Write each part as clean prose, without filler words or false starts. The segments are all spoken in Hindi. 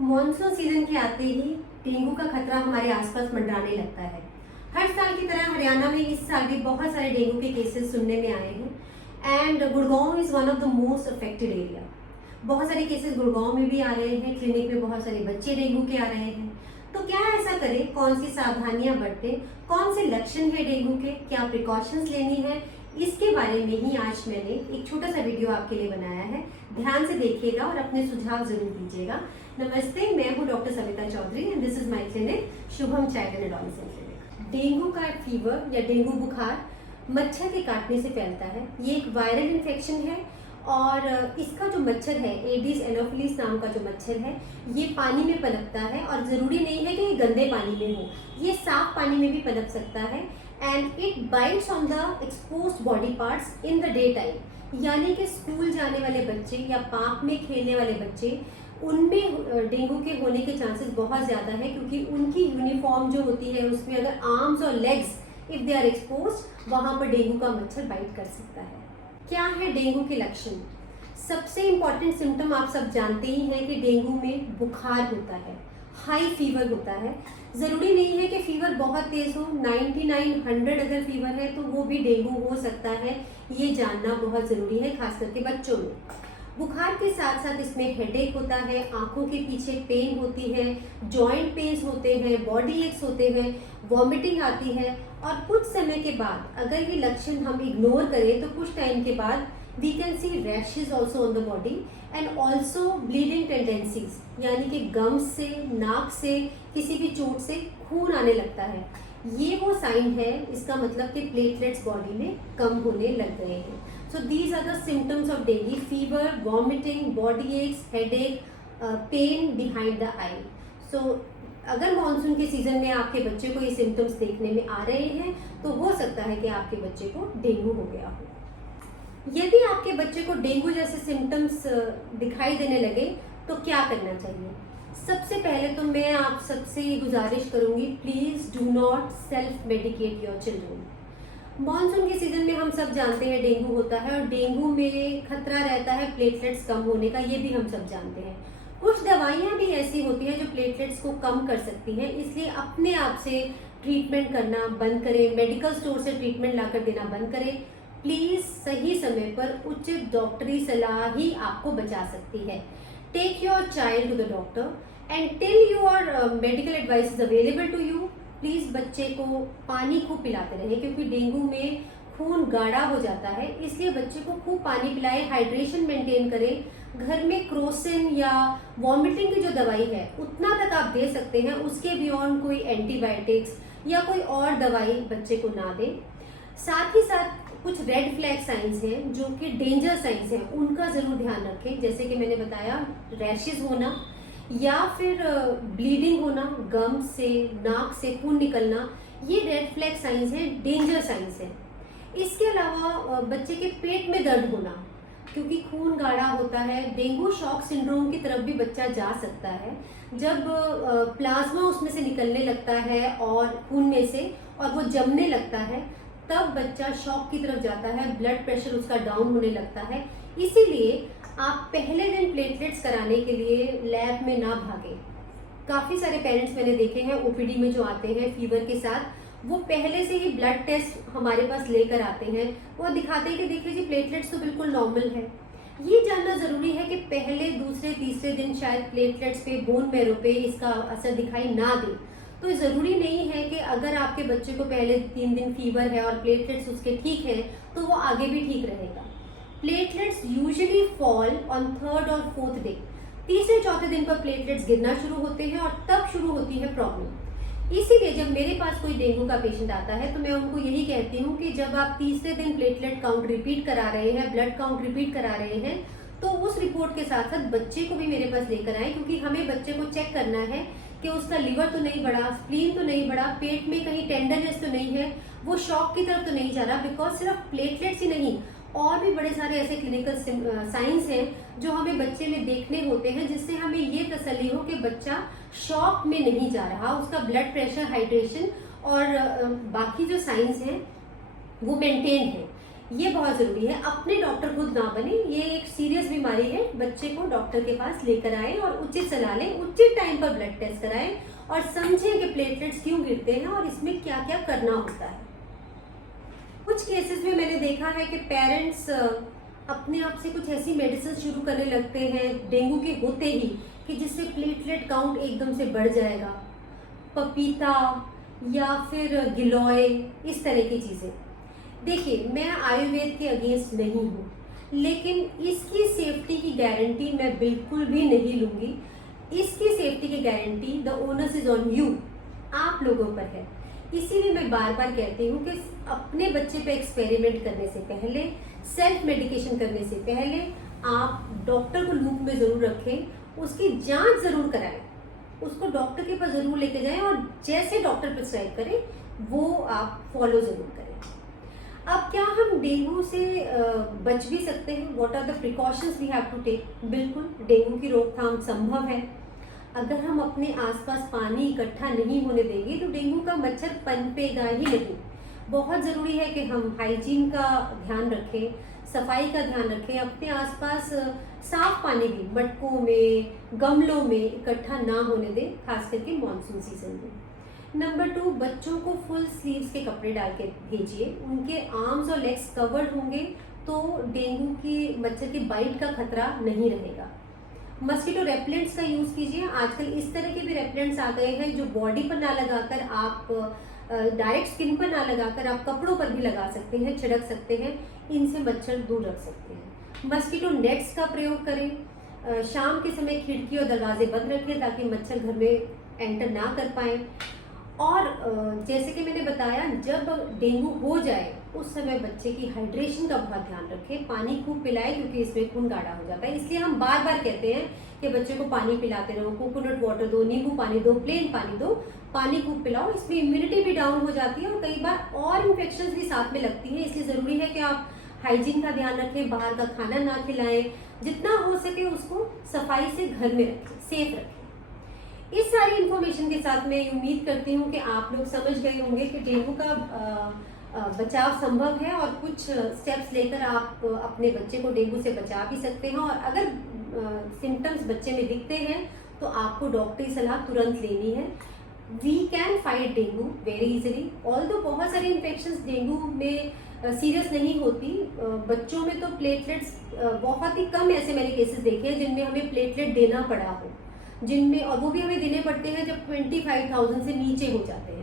मॉनसून सीजन के आते ही डेंगू का खतरा हमारे आसपास मंडराने लगता है। हर साल की तरह हरियाणा में इस साल भी बहुत सारे डेंगू के केसेस सुनने में आए हैं and Gurgaon is one of the most affected area. बहुत सारे केसेस गुड़गांव में भी आ रहे हैं, क्लिनिक में बहुत सारे बच्चे डेंगू के आ रहे हैं। तो क्या ऐसा करें, कौन सी सावधानियां बरतें, कौन से लक्षण है डेंगू के, क्या प्रिकॉशंस लेनी है, इसके बारे में ही आज मैंने एक छोटा सा वीडियो आपके लिए बनाया है। ध्यान से देखिएगा और अपने सुझाव जरूर दीजिएगा। नमस्ते, मैं हूँ doctor Savita Chaudhary and this is my clinic Shubham child and adolescent clinic. Dengue का फीवर या डेंगू बुखार मच्छर के काटने से फैलता है। ये एक वायरल इन्फेक्शन है और इसका जो मच्छर है, एडिस एनोफिलिस नाम का जो मच्छर है, ये पानी में पनपता है और जरूरी नहीं है कि ये गंदे पानी में हो, ये साफ पानी में भी पनप सकता है and it bytes on the exposed body parts in the day time. यानी कि स्कूल जाने वाले बच्चे या पार्क में खेलने वाले बच्चे, उनमें डेंगू के होने के चांसेस बहुत ज़्यादा है, क्योंकि उनकी यूनिफॉर्म जो होती है उसमें अगर आर्म्स और legs if they are exposed, वहाँ पर डेंगू का मच्छर बाइट कर सकता है। क्या है डेंगू के लक्षण? सबसे इम्पॉर्टेंट सिम्टम आप सब जानते ही हैं कि डेंगू में बुखार होता है, हाई फीवर होता है। ज़रूरी नहीं है कि फीवर बहुत तेज़ हो, 99-100 अगर फीवर है तो वो भी डेंगू हो सकता है, ये जानना बहुत ज़रूरी है, खास करके बच्चों में। बुखार के साथ साथ इसमें हेडेक होता है, आंखों के पीछे पेन होती है, जॉइंट पेन्स होते हैं, बॉडी एक्स होते हैं, वॉमिटिंग आती है और कुछ समय के बाद अगर ये लक्षण हम इग्नोर करें तो कुछ टाइम के बाद we can see rashes also on the body and also bleeding tendencies, यानी कि गम्स से, नाक से, किसी भी चोट से खून आने लगता है। ये वो साइन है, इसका मतलब कि प्लेटलेट्स बॉडी में कम होने लग गए हैं। So these are the symptoms of dengue: fever, vomiting, body aches, headache, pain behind the eye. So अगर मानसून के सीजन में आपके बच्चे को ये सिम्टम्स देखने में आ रहे हैं तो हो सकता है कि आपके बच्चे को डेंगू हो गया हो। यदि आपके बच्चे को डेंगू जैसे सिम्टम्स दिखाई देने लगे तो क्या करना चाहिए? सबसे पहले तो मैं आप सबसे गुजारिश करूंगी, please do not self medicate your children. Monsoon के सीजन में हम सब जानते हैं डेंगू होता है और डेंगू में खतरा रहता है प्लेटलेट्स कम होने का, ये भी हम सब जानते हैं। कुछ दवाइयाँ भी ऐसी होती हैं जो प्लेटलेट्स को कम कर सकती हैं, इसलिए अपने आप से ट्रीटमेंट करना बंद करें, मेडिकल स्टोर से ट्रीटमेंट लाकर देना बंद करें। प्लीज सही समय पर उचित डॉक्टरी सलाह ही आपको बचा सकती है। Take your child to the doctor and till your medical advice is available to you. Please बच्चे को पानी खूब पिलाते रहे, क्योंकि डेंगू में खून गाढ़ा हो जाता है, इसलिए बच्चे को खूब पानी पिलाएं, हाइड्रेशन मेंटेन करें। घर में क्रोसिन या वॉमिटिंग की जो दवाई है उतना तक आप दे सकते हैं, उसके बियॉन्ड कोई एंटीबायोटिक्स या कोई और दवाई बच्चे को ना दें। साथ ही साथ कुछ रेड फ्लैग साइंस हैं जो कि डेंजर साइंस हैं, उनका जरूर ध्यान रखें। जैसे कि मैंने बताया, रैशेज होना या फिर ब्लीडिंग होना, गम से, नाक से खून निकलना, ये रेड फ्लैग साइंस हैं, डेंजर साइंस हैं। इसके अलावा बच्चे के पेट में दर्द होना, क्योंकि खून गाढ़ा होता है, डेंगू शॉक सिंड्रोम की तरफ भी बच्चा जा सकता है। जब प्लाज्मा उसमें से निकलने लगता है और खून में से और वो जमने लगता है, तब बच्चा शॉक की तरफ जाता है, ब्लड प्रेशर उसका डाउन होने लगता है। इसीलिए आप पहले दिन प्लेटलेट्स कराने के लिए लैब में ना भागें। काफ़ी सारे पेरेंट्स मैंने देखे हैं ओपीडी में जो आते हैं फीवर के साथ, वो पहले से ही ब्लड टेस्ट हमारे पास लेकर आते हैं। वो दिखाते हैं कि देखिए जी, प्लेटलेट्स तो बिल्कुल नॉर्मल है। ये जानना ज़रूरी है कि पहले, दूसरे, तीसरे दिन शायद प्लेटलेट्स पे, बोन मैरो पे इसका असर दिखाई ना दे। तो ज़रूरी नहीं है कि अगर आपके बच्चे को पहले 3 दिन फीवर है और प्लेटलेट्स उसके ठीक हैं तो वो आगे भी ठीक रहेगा। Platelets usually fall on 3rd और 4th डे। तीसरे चौथे दिन पर प्लेटलेट्स गिरना शुरू होते हैं और तब शुरू होती है प्रॉब्लम। इसीलिए जब मेरे पास कोई डेंगू का पेशेंट आता है तो मैं उनको यही कहती हूँ कि जब आप तीसरे दिन प्लेटलेट काउंट रिपीट करा रहे हैं, ब्लड काउंट रिपीट करा रहे हैं, तो उस रिपोर्ट के साथ साथ बच्चे को भी मेरे पास लेकर आए, क्योंकि हमें बच्चे को चेक करना है कि उसका लिवर तो नहीं बढ़ा, स्प्लीन तो नहीं बढ़ा, पेट में कहीं टेंडरनेस तो नहीं है, वो शॉक की तरफ तो नहीं जा रहा। बिकॉज सिर्फ प्लेटलेट्स ही नहीं, और भी बड़े सारे ऐसे क्लिनिकल साइंस हैं जो हमें बच्चे में देखने होते हैं, जिससे हमें ये तसल्ली हो कि बच्चा शॉक में नहीं जा रहा, उसका ब्लड प्रेशर, हाइड्रेशन और बाकी जो साइंस हैं वो मेंटेन है। ये बहुत ज़रूरी है, अपने डॉक्टर खुद ना बने। ये एक सीरियस बीमारी है, बच्चे को डॉक्टर के पास लेकर आए और उचित सलाह लें, उचित टाइम पर ब्लड टेस्ट कराएं और समझें कि प्लेटलेट्स क्यों गिरते हैं और इसमें क्या क्या करना होता है। कुछ केसेस में मैंने देखा है कि पेरेंट्स अपने आप से कुछ ऐसी मेडिसिन शुरू करने लगते हैं डेंगू के होते ही कि जिससे प्लेटलेट काउंट एकदम से बढ़ जाएगा। पपीता या फिर गिलोय, इस तरह की चीज़ें। देखिए, मैं आयुर्वेद के अगेंस्ट नहीं हूँ, लेकिन इसकी सेफ्टी की गारंटी मैं बिल्कुल भी नहीं लूँगी। इसकी सेफ्टी की guarantee the onus is on you, आप लोगों पर है। इसीलिए मैं बार बार कहती हूँ कि अपने बच्चे पे एक्सपेरिमेंट करने से पहले, सेल्फ मेडिकेशन करने से पहले आप डॉक्टर को लूप में ज़रूर रखें, उसकी जांच ज़रूर कराएं, उसको डॉक्टर के पास ज़रूर लेके जाएं और जैसे डॉक्टर प्रिस्क्राइब करें वो आप फॉलो ज़रूर करें। अब क्या हम डेंगू से बच भी सकते हैं? What are the precautions we have to take? बिल्कुल, डेंगू की रोकथाम संभव है। अगर हम अपने आसपास पानी इकट्ठा नहीं होने देंगे तो डेंगू का मच्छर पनपेगा ही नहीं। बहुत ज़रूरी है कि हम हाइजीन का ध्यान रखें, सफाई का ध्यान रखें, अपने आसपास साफ पानी भी मटकों में, गमलों में इकट्ठा ना होने दें, खास करके मानसून सीजन में। नंबर 2, बच्चों को फुल स्लीव्स के कपड़े डाल के भेजिए। उनके आर्म्स और लेग्स कवर्ड होंगे तो डेंगू की मच्छर की बाइट का खतरा नहीं रहेगा। मस्कीटो रेपेलेंट्स का यूज़ कीजिए। आजकल इस तरह के भी रेपेलेंट्स आ गए हैं जो बॉडी पर ना लगाकर आप डायरेक्ट स्किन पर ना लगाकर आप कपड़ों पर भी लगा सकते हैं, छिड़क सकते हैं। इनसे मच्छर दूर रख सकते हैं। मस्कीटो नेट्स का प्रयोग करें। शाम के समय खिड़की और दरवाजे बंद रखें ताकि मच्छर घर में एंटर ना कर पाए। और जैसे कि मैंने बताया, जब डेंगू हो जाए उस समय बच्चे की हाइड्रेशन का बहुत ध्यान रखें, पानी खूब पिलाएं क्योंकि इसमें खून गाढ़ा हो जाता है। इसलिए हम बार बार कहते हैं कि बच्चे को पानी पिलाते रहो, कोकोनट वाटर दो, नींबू पानी दो, प्लेन पानी दो, पानी खूब पिलाओ। इसमें इम्यूनिटी भी डाउन हो जाती है और कई बार और इन्फेक्शन भी साथ में लगती हैं। इसलिए ज़रूरी है कि आप हाइजीन का ध्यान रखें, बाहर का खाना ना खिलाएं, जितना हो सके उसको सफाई से घर में रखें, सेफ रखें। इस सारी इन्फॉर्मेशन के साथ मैं उम्मीद करती हूँ कि आप लोग समझ गए होंगे कि डेंगू का बचाव संभव है और कुछ स्टेप्स लेकर आप अपने बच्चे को डेंगू से बचा भी सकते हैं। और अगर सिम्टम्स बच्चे में दिखते हैं तो आपको डॉक्टरी सलाह तुरंत लेनी है। We can fight dengue very easily. Although बहुत सारे इन्फेक्शंस डेंगू में सीरियस नहीं होती। बच्चों में तो प्लेटलेट्स बहुत ही कम ऐसे मैंने केसेस देखे हैं जिनमें हमें प्लेटलेट देना पड़ा हो, जिनमें, और वो भी हमें देने पड़ते हैं जब 25,000 से नीचे हो जाते हैं।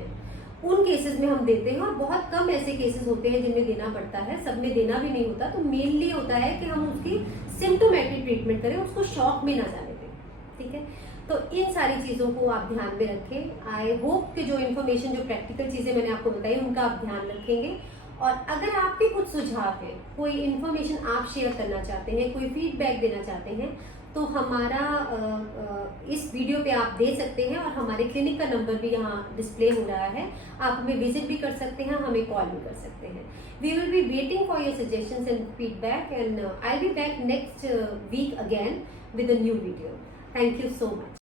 उन केसेस में हम देते हैं और बहुत कम ऐसे केसेस होते हैं जिनमें देना पड़ता है। सब में देना भी नहीं होता। तो मेनली होता है कि हम उसकी सिम्टोमेटिक ट्रीटमेंट करें, उसको शॉक में ना जाने दें। ठीक है, तो इन सारी चीज़ों को आप ध्यान में रखें। आई होप कि जो इन्फॉर्मेशन, जो प्रैक्टिकल चीज़ें मैंने आपको बताई उनका आप ध्यान रखेंगे। और अगर आपके कुछ सुझाव हैं, कोई इन्फॉर्मेशन आप शेयर करना चाहते हैं, कोई फीडबैक देना चाहते हैं, तो हमारा इस वीडियो पे आप दे सकते हैं और हमारे क्लिनिक का नंबर भी यहाँ डिस्प्ले हो रहा है। आप हमें विजिट भी कर सकते हैं, हमें कॉल भी कर सकते हैं। We will be waiting for your suggestions and feedback and I will be back next week again with a new video. Thank you so much.